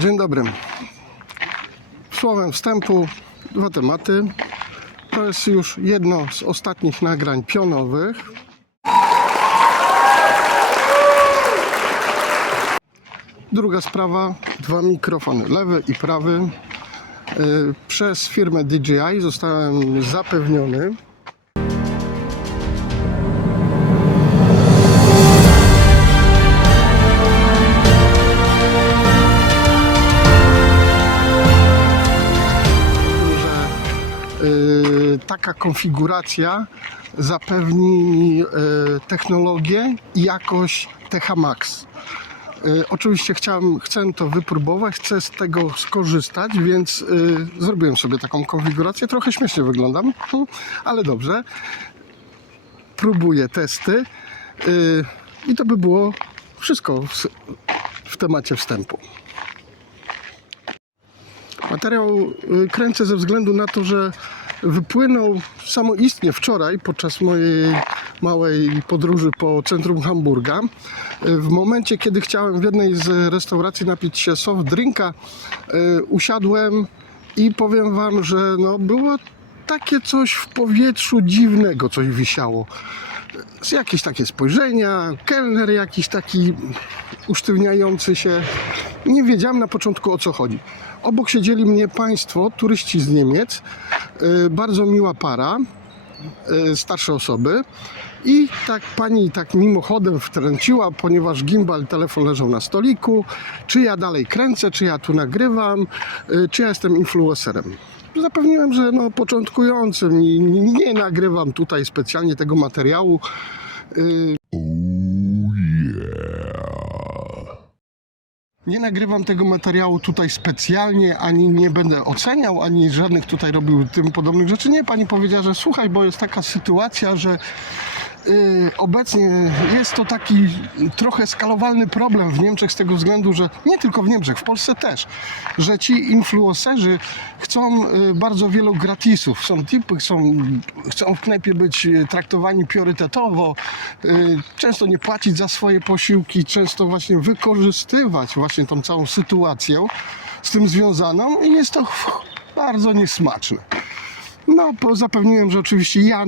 Dzień dobry. Słowem wstępu dwa tematy. To jest już jedno z ostatnich nagrań pionowych. Druga sprawa, dwa mikrofony, lewy i prawy. Przez firmę DJI zostałem zapewniony, taka konfiguracja zapewni mi technologię i jakość TH Max. Oczywiście chcę to wypróbować, chcę z tego skorzystać, więc zrobiłem sobie taką konfigurację. Trochę śmiesznie wyglądam, ale dobrze. Próbuję testy i to by było wszystko w temacie wstępu. Materiał kręcę ze względu na to, że wypłynął samoistnie wczoraj podczas mojej małej podróży po centrum Hamburga. W momencie, kiedy chciałem w jednej z restauracji napić się soft drinka, usiadłem i powiem wam, że było takie coś w powietrzu dziwnego, coś wisiało. Jakieś takie spojrzenia, kelner jakiś taki usztywniający się. Nie wiedziałem na początku, o co chodzi. Obok siedzieli mnie państwo, turyści z Niemiec, bardzo miła para, starsze osoby, i tak pani tak mimochodem wtrąciła, ponieważ gimbal, telefon leżał na stoliku, czy ja dalej kręcę, czy ja tu nagrywam, czy ja jestem influencerem. Zapewniłem, że początkującym i nie nagrywam tutaj specjalnie tego materiału. Nie nagrywam tego materiału tutaj specjalnie, ani nie będę oceniał, ani żadnych tutaj robił tym podobnych rzeczy. Nie, pani powiedziała, że słuchaj, bo jest taka sytuacja, że obecnie jest to taki trochę skalowalny problem w Niemczech z tego względu, że nie tylko w Niemczech, w Polsce też, że ci influencerzy chcą bardzo wielu gratisów. Są typy, chcą w knajpie być traktowani priorytetowo, często nie płacić za swoje posiłki, często właśnie wykorzystywać właśnie tą całą sytuację z tym związaną i jest to bardzo niesmaczne. Zapewniłem, że oczywiście ja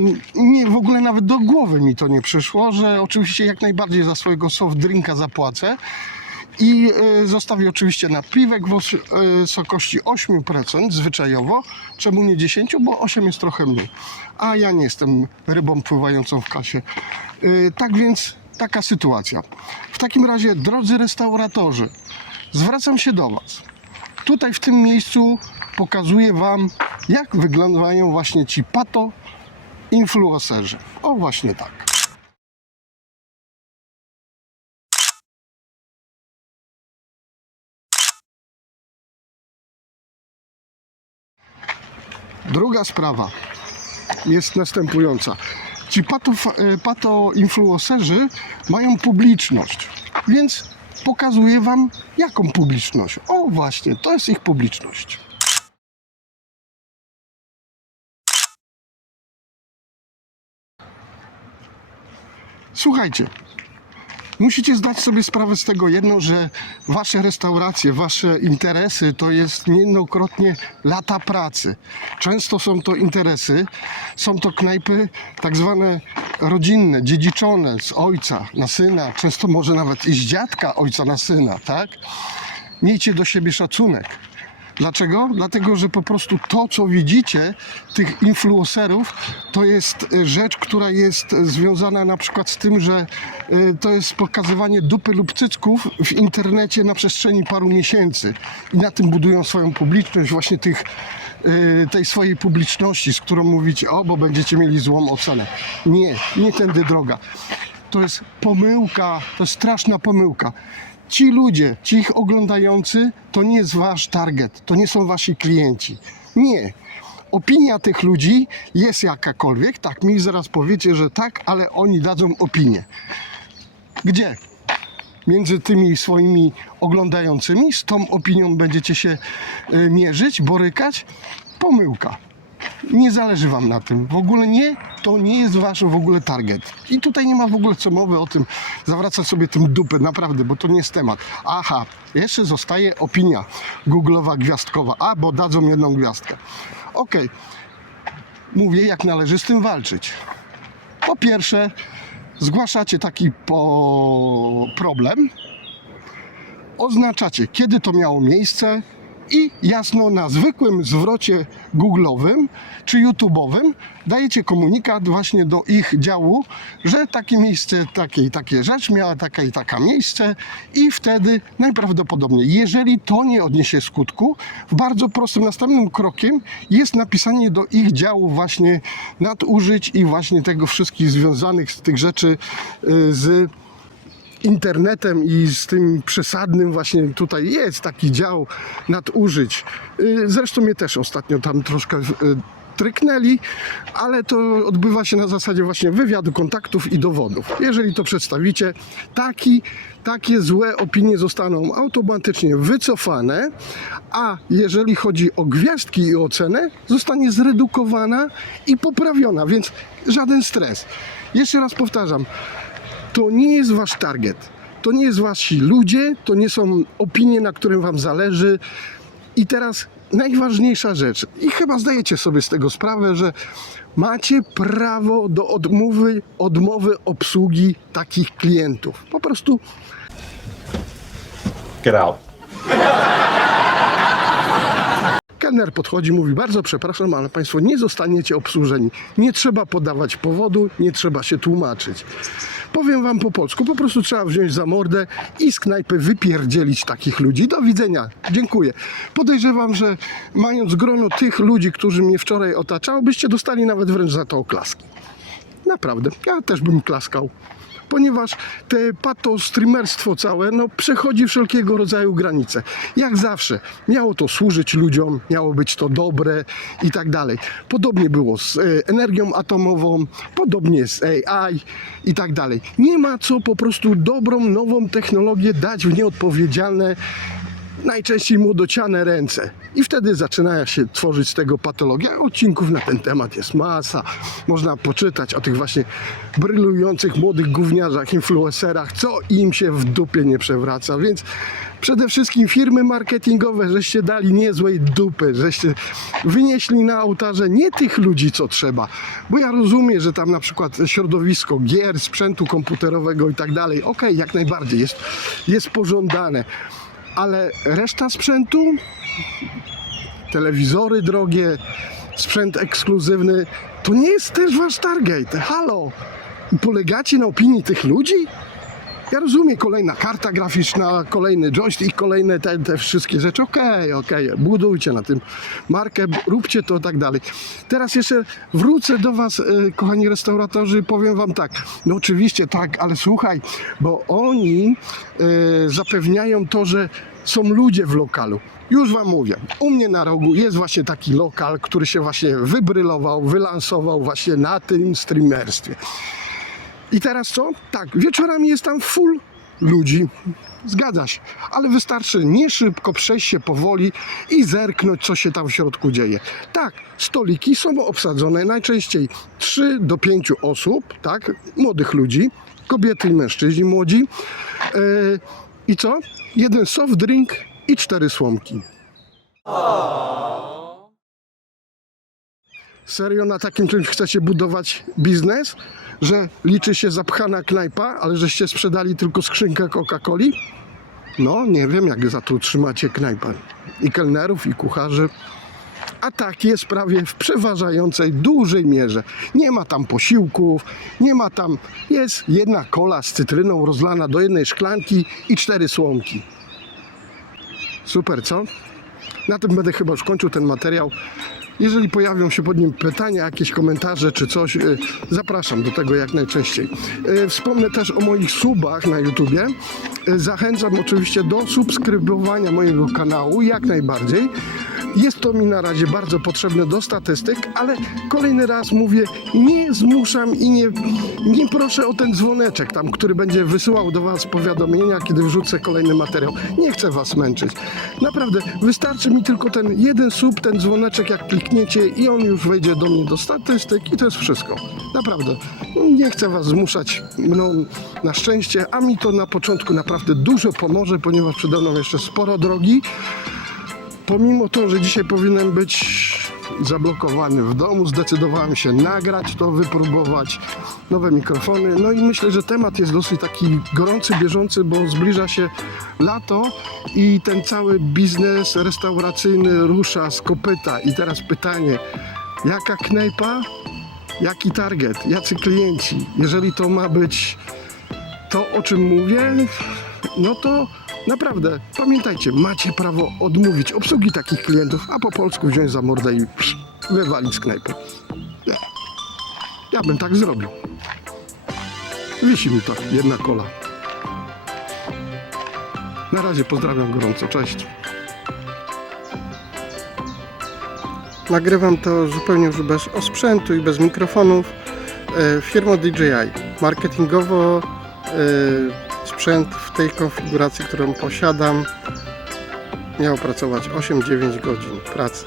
w ogóle nawet do głowy mi to nie przyszło, że oczywiście jak najbardziej za swojego soft drinka zapłacę i zostawię oczywiście napiwek w wysokości 8% zwyczajowo. Czemu nie 10? Bo 8 jest trochę mniej, a ja nie jestem rybą pływającą w kasie. Tak więc taka sytuacja. W takim razie, drodzy restauratorzy, zwracam się do was. Tutaj w tym miejscu pokazuję wam, jak wyglądają właśnie ci pato-influencerzy. O, właśnie tak. Druga sprawa jest następująca. Ci pato-influencerzy mają publiczność, więc pokazuję wam, jaką publiczność. O, właśnie, to jest ich publiczność. Słuchajcie, musicie zdać sobie sprawę z tego jedno, że wasze restauracje, wasze interesy to jest niejednokrotnie lata pracy. Często są to interesy, są to knajpy tak zwane rodzinne, dziedziczone z ojca na syna, często może nawet i z dziadka ojca na syna, tak? Miejcie do siebie szacunek. Dlaczego? Dlatego, że po prostu to, co widzicie, tych influencerów, to jest rzecz, która jest związana na przykład z tym, że to jest pokazywanie dupy lub cycków w internecie na przestrzeni paru miesięcy. I na tym budują swoją publiczność, właśnie tej swojej publiczności, z którą mówicie, bo będziecie mieli złą ocenę. Nie tędy droga. To jest pomyłka, to jest straszna pomyłka. Ci ludzie, ci ich oglądający, to nie jest wasz target, to nie są wasi klienci. Nie. Opinia tych ludzi jest jakakolwiek, tak, mi zaraz powiecie, że tak, ale oni dadzą opinię. Gdzie? Między tymi swoimi oglądającymi, z tą opinią będziecie się mierzyć, borykać? Pomyłka. nie zależy wam na tym. W ogóle nie, to nie jest wasz w ogóle target. I tutaj nie ma w ogóle co mowy o tym, zawracać sobie tym dupę, naprawdę, bo to nie jest temat. Aha, jeszcze zostaje opinia Google'owa gwiazdkowa, bo dadzą jedną gwiazdkę. Okej, mówię, jak należy z tym walczyć. Po pierwsze, zgłaszacie taki problem, oznaczacie, kiedy to miało miejsce i jasno na zwykłym zwrocie Google'owym czy YouTube'owym dajecie komunikat właśnie do ich działu, że takie miejsce, takie rzecz miała taka i taka miejsce i wtedy najprawdopodobniej, jeżeli to nie odniesie skutku, bardzo prostym następnym krokiem jest napisanie do ich działu właśnie nadużyć i właśnie tego wszystkich związanych z tych rzeczy z internetem i z tym przesadnym właśnie tutaj jest taki dział nadużyć. Zresztą mnie też ostatnio tam troszkę tryknęli, ale to odbywa się na zasadzie właśnie wywiadu kontaktów i dowodów. Jeżeli to przedstawicie, takie złe opinie zostaną automatycznie wycofane, a jeżeli chodzi o gwiazdki i ocenę, zostanie zredukowana i poprawiona, więc żaden stres. Jeszcze raz powtarzam, to nie jest wasz target, to nie jest wasi ludzie, to nie są opinie, na którym wam zależy. I teraz najważniejsza rzecz, i chyba zdajecie sobie z tego sprawę, że macie prawo do odmowy obsługi takich klientów. Po prostu Get out. kelner podchodzi, mówi: bardzo przepraszam, ale państwo nie zostaniecie obsłużeni. Nie trzeba podawać powodu, nie trzeba się tłumaczyć. Powiem wam po polsku, po prostu trzeba wziąć za mordę i z knajpy wypierdzielić takich ludzi. Do widzenia, dziękuję. Podejrzewam, że mając grono tych ludzi, którzy mnie wczoraj otaczały, byście dostali nawet wręcz za to oklaski. Naprawdę, ja też bym klaskał. Ponieważ te pato-streamerstwo całe przechodzi wszelkiego rodzaju granice. Jak zawsze, miało to służyć ludziom, miało być to dobre i tak dalej. Podobnie było z energią atomową, podobnie z AI i tak dalej. Nie ma co po prostu dobrą, nową technologię dać w nieodpowiedzialne, najczęściej młodociane ręce. I wtedy zaczyna się tworzyć z tego patologia. Odcinków na ten temat jest masa. Można poczytać o tych właśnie brylujących młodych gówniarzach, influencerach, co im się w dupie nie przewraca. Więc przede wszystkim firmy marketingowe, żeście dali niezłej dupy, żeście wynieśli na ołtarze nie tych ludzi, co trzeba. Bo ja rozumiem, że tam na przykład środowisko gier, sprzętu komputerowego i tak dalej, okej, jak najbardziej jest pożądane. Ale reszta sprzętu, telewizory drogie, sprzęt ekskluzywny, to nie jest też wasz target. Halo, polegacie na opinii tych ludzi? Ja rozumiem, kolejna karta graficzna, kolejny joystick, kolejne te wszystkie rzeczy. Okej, budujcie na tym markę, róbcie to, tak dalej. Teraz jeszcze wrócę do was, kochani restauratorzy, powiem wam tak. No oczywiście tak, ale słuchaj, bo oni zapewniają to, że są ludzie w lokalu. Już wam mówię, u mnie na rogu jest właśnie taki lokal, który się właśnie wybrylował, wylansował właśnie na tym streamerstwie. I teraz co? Tak, wieczorami jest tam full ludzi. Zgadza się, ale wystarczy nie szybko przejść się powoli i zerknąć, co się tam w środku dzieje. Tak, stoliki są obsadzone najczęściej 3 do 5 osób, tak, młodych ludzi, kobiety i mężczyźni młodzi. I co? 1 soft drink i 4 słomki. Serio na takim czymś chcecie budować biznes? Że liczy się zapchana knajpa, ale żeście sprzedali tylko skrzynkę Coca-Coli? No, nie wiem, jak za to utrzymacie knajpę. I kelnerów, i kucharzy. A tak jest prawie w przeważającej dużej mierze. Nie ma tam posiłków, nie ma tam... Jest 1 kola z cytryną rozlana do 1 szklanki i 4 słomki. Super, co? Na tym będę chyba już kończył ten materiał. Jeżeli pojawią się pod nim pytania, jakieś komentarze czy coś, zapraszam do tego jak najczęściej. Wspomnę też o moich subach na YouTubie. Zachęcam oczywiście do subskrybowania mojego kanału jak najbardziej. Jest to mi na razie bardzo potrzebne do statystyk, ale kolejny raz mówię, nie zmuszam i nie proszę o ten dzwoneczek tam, który będzie wysyłał do was powiadomienia, kiedy wrzucę kolejny materiał. Nie chcę was męczyć. Naprawdę, wystarczy mi tylko ten 1 sub, ten dzwoneczek, jak klikniecie klikniecie i on już wejdzie do mnie do statystyk i to jest wszystko. Naprawdę. Nie chcę Was zmuszać mną na szczęście, a mi to na początku naprawdę dużo pomoże, ponieważ przede mną jeszcze sporo drogi. Pomimo to, że dzisiaj powinienem być zablokowany w domu, zdecydowałem się nagrać to, wypróbować nowe mikrofony. No i myślę, że temat jest dosyć taki gorący, bieżący, bo zbliża się lato i ten cały biznes restauracyjny rusza z kopyta. I teraz pytanie, jaka knajpa, jaki target, jacy klienci? Jeżeli to ma być to, o czym mówię, no to naprawdę, pamiętajcie, macie prawo odmówić obsługi takich klientów, a po polsku wziąć za mordę i wywalić z knajpy. Nie. Ja bym tak zrobił. Wisi mi to jedna kola. Na razie pozdrawiam gorąco, cześć. Nagrywam to zupełnie już bez osprzętu i bez mikrofonów. Firma DJI. Marketingowo sprzęt w tej konfiguracji, którą posiadam, miał pracować 8-9 godzin pracy.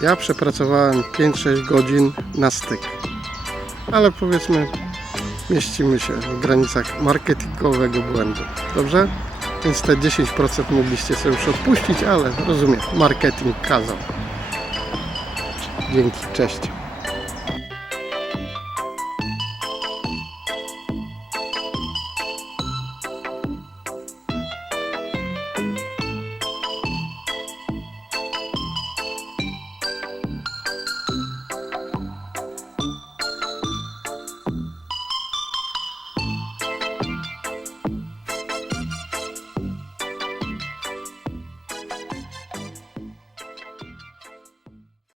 Ja przepracowałem 5-6 godzin na styk, ale powiedzmy mieścimy się w granicach marketingowego błędu. Dobrze? Więc te 10% mogliście sobie już odpuścić, ale rozumiem, marketing kazał. Dzięki, cześć.